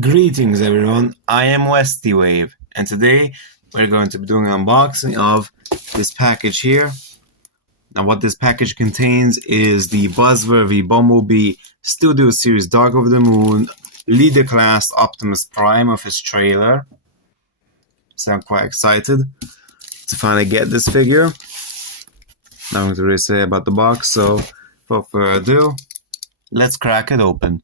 Greetings everyone, I am WestyWave, and today we're going to be doing an unboxing of this package here. Now what this package contains is the Buzzworthy Bumblebee Studio Series Dark of the Moon Leader Class Optimus Prime of his trailer. So I'm quite excited to finally get this figure. Not going to really say about the box, so without further ado, let's crack it open.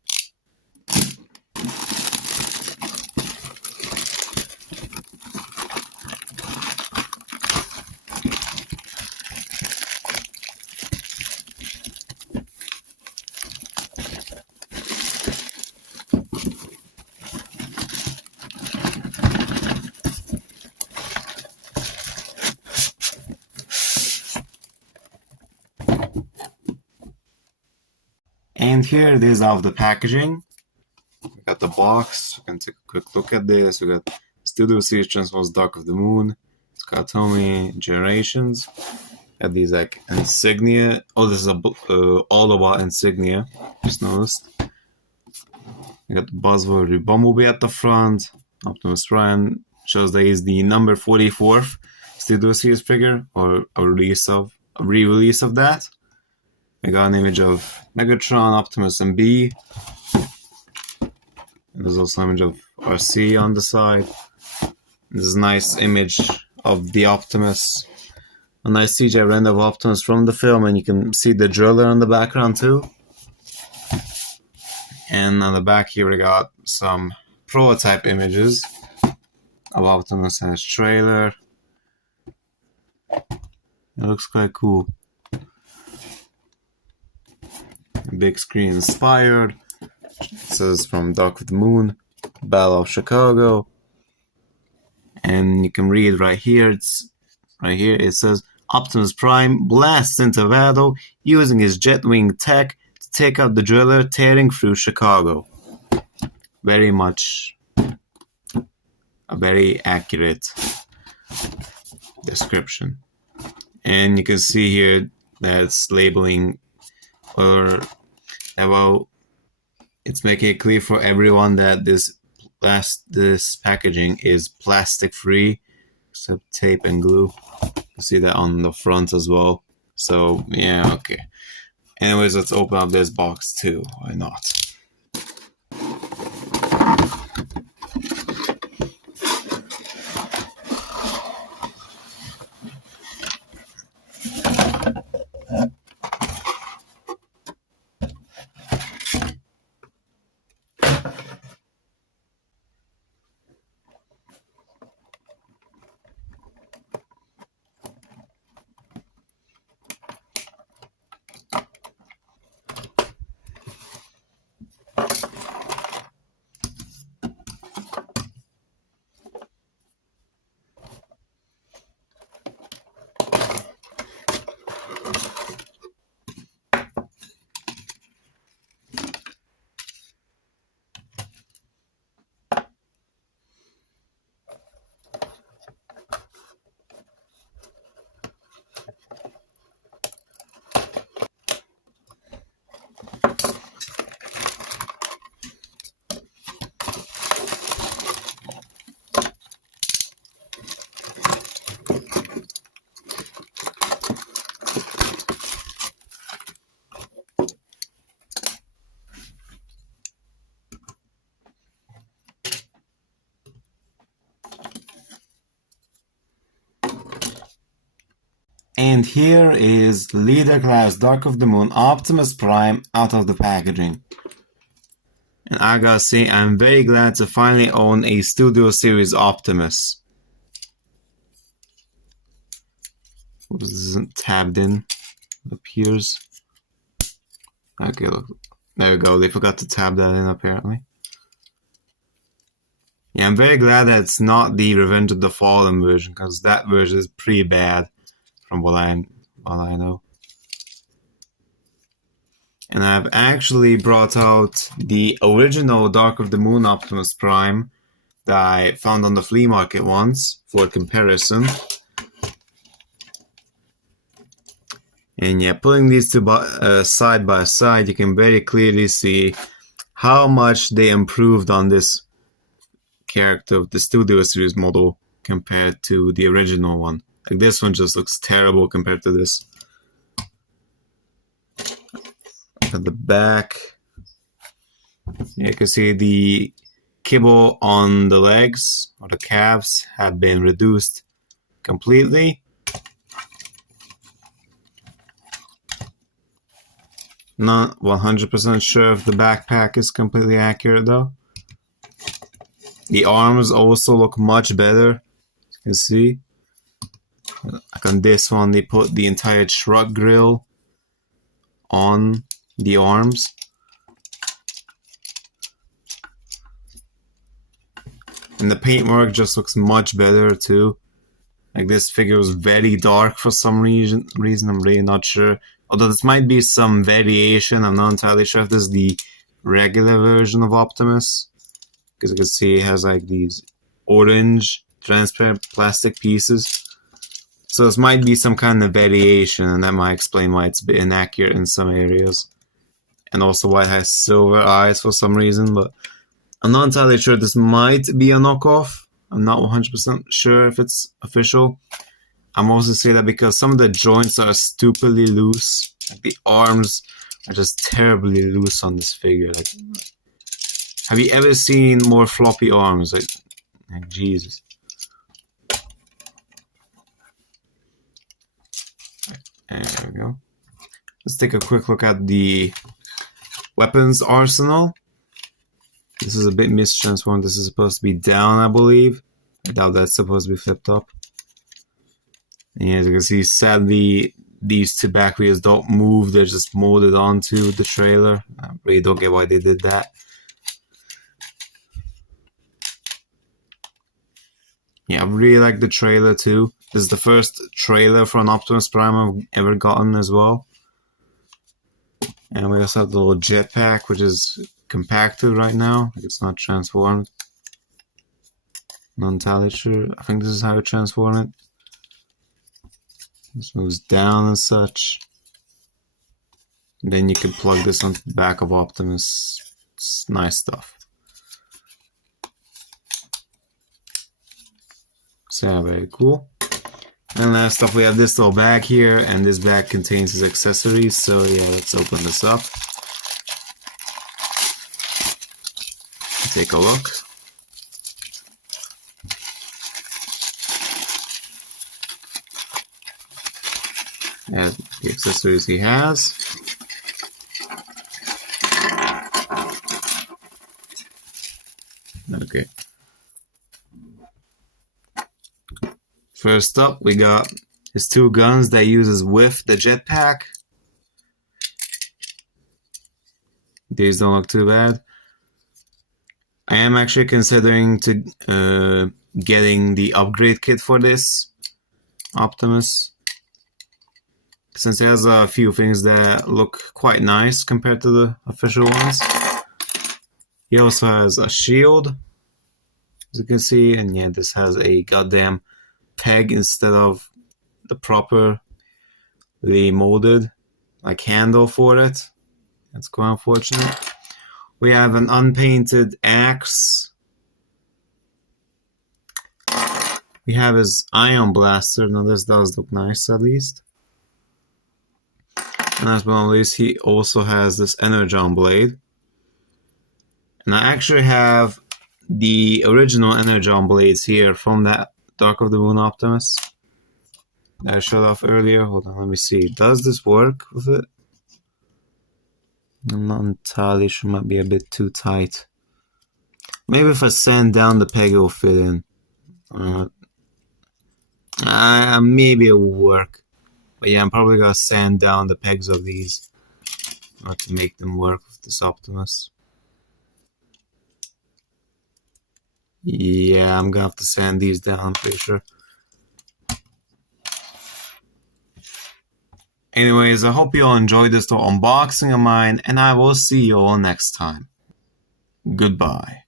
And here it is out of the packaging. We got the box. You can take a quick look at this. We got Studio Series Transformers Dark of the Moon. It's got Tommy Generations. Got these like insignia. Oh, this is all about insignia. Just noticed. We got the Buzzworthy Bumblebee at the front. Optimus Prime shows that he's the number 44th Studio Series figure, or a re-release of that. We got an image of Megatron, Optimus, and B. And there's also an image of RC on the side. There's a nice image of the Optimus. A nice CGI render of Optimus from the film, and you can see the driller in the background too. And on the back here we got some prototype images of Optimus and his trailer. It looks quite cool. Big screen inspired. It says from Dark of the Moon, Battle of Chicago. And you can read right here, it says Optimus Prime blasts into battle using his Jetwing tech to take out the driller tearing through Chicago. Very much a very accurate description. And you can see here that it's labeling, or well, it's making it clear for everyone that this packaging is plastic free, except tape and glue. You see that on the front as well. So yeah, okay. Anyways, let's open up this box too. Why not? And here is Leader Class Dark of the Moon Optimus Prime out of the packaging. And I gotta say, I'm very glad to finally own a Studio Series Optimus. This isn't tabbed in. It appears. Okay, look. There we go. They forgot to tab that in apparently. Yeah, I'm very glad that it's not the Revenge of the Fallen version, because that version is pretty bad. From what I know. And I've actually brought out the original Dark of the Moon Optimus Prime that I found on the flea market once for comparison. And yeah, putting these two side by side, you can very clearly see how much they improved on this character of the Studio Series model compared to the original one. Like this one just looks terrible compared to this. At the back, you can see the kibble on the legs or the calves have been reduced completely. Not 100% sure if the backpack is completely accurate though. The arms also look much better, as you can see. Like on this one, they put the entire truck grill on the arms. And the paintwork just looks much better too. Like this figure was very dark for some reason. I'm really not sure. Although this might be some variation. I'm not entirely sure if this is the regular version of Optimus. Because you can see it has like these orange transparent plastic pieces. So this might be some kind of variation, and that might explain why it's a bit inaccurate in some areas. And also why it has silver eyes for some reason, but I'm not entirely sure. This might be a knockoff. I'm not 100% sure if it's official. I'm also saying that because some of the joints are stupidly loose. Like the arms are just terribly loose on this figure. Like, have you ever seen more floppy arms? Like Jesus. There we go. Let's take a quick look at the weapons arsenal. This is a bit mistransformed. This is supposed to be down, I believe. I doubt that's supposed to be flipped up. And as you can see, sadly, these two back wheels don't move. They're just molded onto the trailer. I really don't get why they did that. Yeah, I really like the trailer too. This is the first trailer for an Optimus Prime I've ever gotten as well. And we also have the little jetpack, which is compacted right now. It's not transformed. Not entirely sure. I think this is how you transform it. This moves down and such. And then you can plug this onto the back of Optimus. It's nice stuff. So yeah, very cool. And last up we have this little bag here, and this bag contains his accessories. So yeah, let's open this up. Take a look. And the accessories he has. Okay. First up, we got his two guns that he uses with the jetpack. These don't look too bad. I am actually considering to getting the upgrade kit for this Optimus, since it has a few things that look quite nice compared to the official ones. He also has a shield, as you can see, and yeah, this has a goddamn peg instead of the properly molded like handle for it. That's quite unfortunate. We have an unpainted axe. We have his ion blaster. Now this does look nice at least. And last but not least, he also has this energon blade. And I actually have the original energon blades here from that Dark of the Moon Optimus that I showed off earlier. Hold on, let me see. Does this work with it? I'm not entirely sure. Might be a bit too tight. Maybe if I sand down the peg, it will fit in. Maybe it will work. But yeah, I'm probably gonna sand down the pegs of these to make them work with this Optimus. Yeah, I'm gonna have to sand these down, I'm pretty sure. Anyways, I hope you all enjoyed this little unboxing of mine, and I will see you all next time. Goodbye.